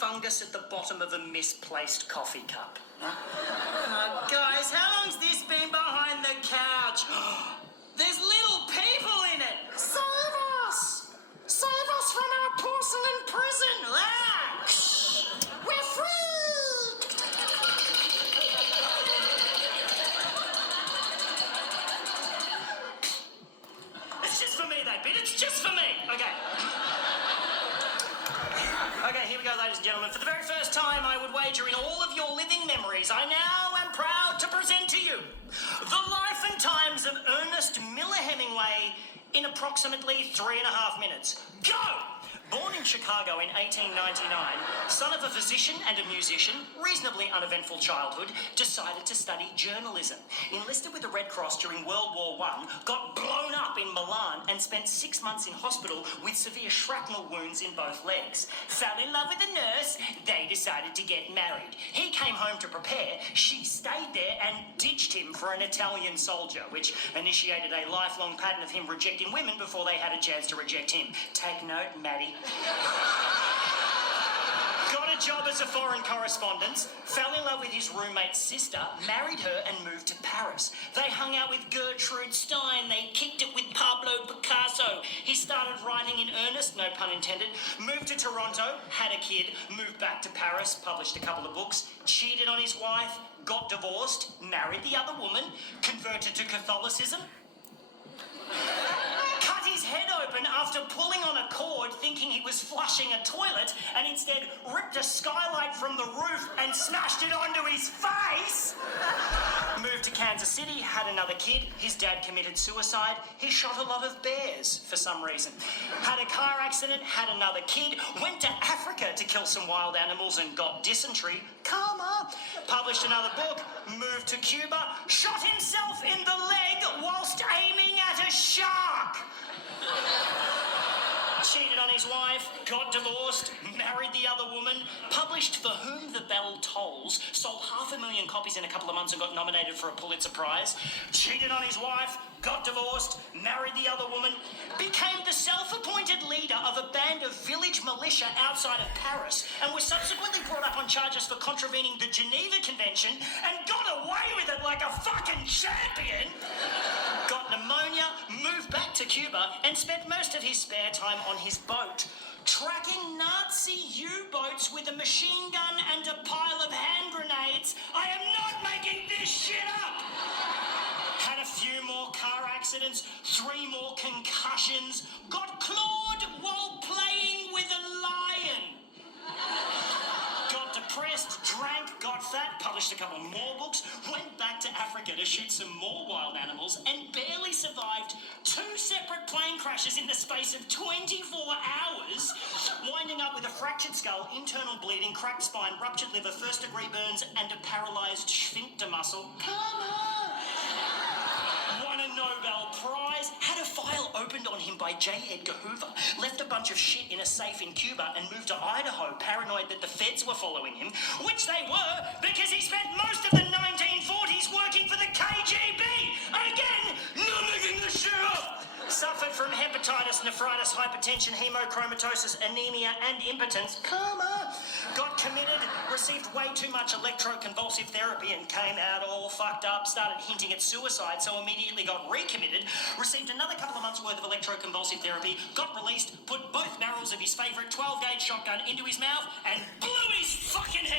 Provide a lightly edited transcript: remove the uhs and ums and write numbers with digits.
fungus at the bottom of a misplaced coffee cup? Guys, how long's this been behind the couch? There's little people in it. Save us! Save us from our porcelain prison. Ah! We're free! It's just for me, that bit. It's just for me. Okay. Okay, here we go, ladies and gentlemen. For the very first time, I would wager in all of your living memories, I now am proud to present to you the life and times of Ernest Miller Hemingway in approximately 3.5 minutes. Go! Born in Chicago in 1899, son of a physician and a musician, reasonably uneventful childhood, decided to study journalism. Enlisted with the Red Cross during World War I, got blown up in Milan and spent 6 months in hospital with severe shrapnel wounds in both legs. Fell in love with a nurse, they decided to get married. He came home to prepare, she stayed there and ditched him for an Italian soldier, which initiated a lifelong pattern of him rejecting women before they had a chance to reject him. Take note, Maddie. Got a job as a foreign correspondent, fell in love with his roommate's sister, married her and moved to Paris. They hung out with Gertrude Stein, they kicked it with Pablo Picasso. He started writing in earnest, no pun intended, moved to Toronto, had a kid, moved back to Paris, published a couple of books, cheated on his wife, got divorced, married the other woman, converted to Catholicism, cut his head open after pulling on a cord thinking he was flushing a toilet and instead ripped a skylight from the roof and smashed it onto his face. Moved to Kansas City, had another kid, his dad committed suicide, he shot a lot of bears for some reason. Had a car accident, had another kid, went to Africa to kill some wild animals and got dysentery. Karma. Published another book, moved to Cuba, shot himself in the leg whilst aiming at a shark. Cheated on his wife, got divorced, married the other woman, published For Whom the Bell Tolls, sold 500,000 copies in a couple of months and got nominated for a Pulitzer Prize, cheated on his wife, got divorced, married the other woman, became the self-appointed leader of a band of village militia outside of Paris and was subsequently brought up on charges for contravening the Geneva Convention and got away with it like a fucking champion. Got pneumonia, moved back to Cuba and spent most of his spare time on his boat, tracking Nazi U-boats with a machine gun and a pile of hand grenades. I am not making this shit up! Had a few more car accidents, 3 more concussions, got clawed while playing with a lion. Got depressed, drank, got fat, published a couple more books, went back to Africa to shoot some more wild animals, and barely survived 2 separate plane crashes in the space of 24 hours, winding up with a fractured skull, internal bleeding, cracked spine, ruptured liver, first-degree burns, and a paralysed sphincter muscle. Come on! Won a Nobel Prize, had a file opened on him by J. Edgar Hoover, left a bunch of shit in a safe in Cuba and moved to Idaho, paranoid that the feds were following him, which they were because he spent most of the 1940s working for the KGB. Again, not making this shit up. Suffered from hepatitis, nephritis, hypertension, hemochromatosis, anemia, and impotence. Karma. Got committed, received way too much electroconvulsive therapy and came out all fucked up, started hinting at suicide, so immediately got recommitted, received another couple of months' worth of electroconvulsive therapy, got released, put both barrels of his favourite 12-gauge shotgun into his mouth, and blew his fucking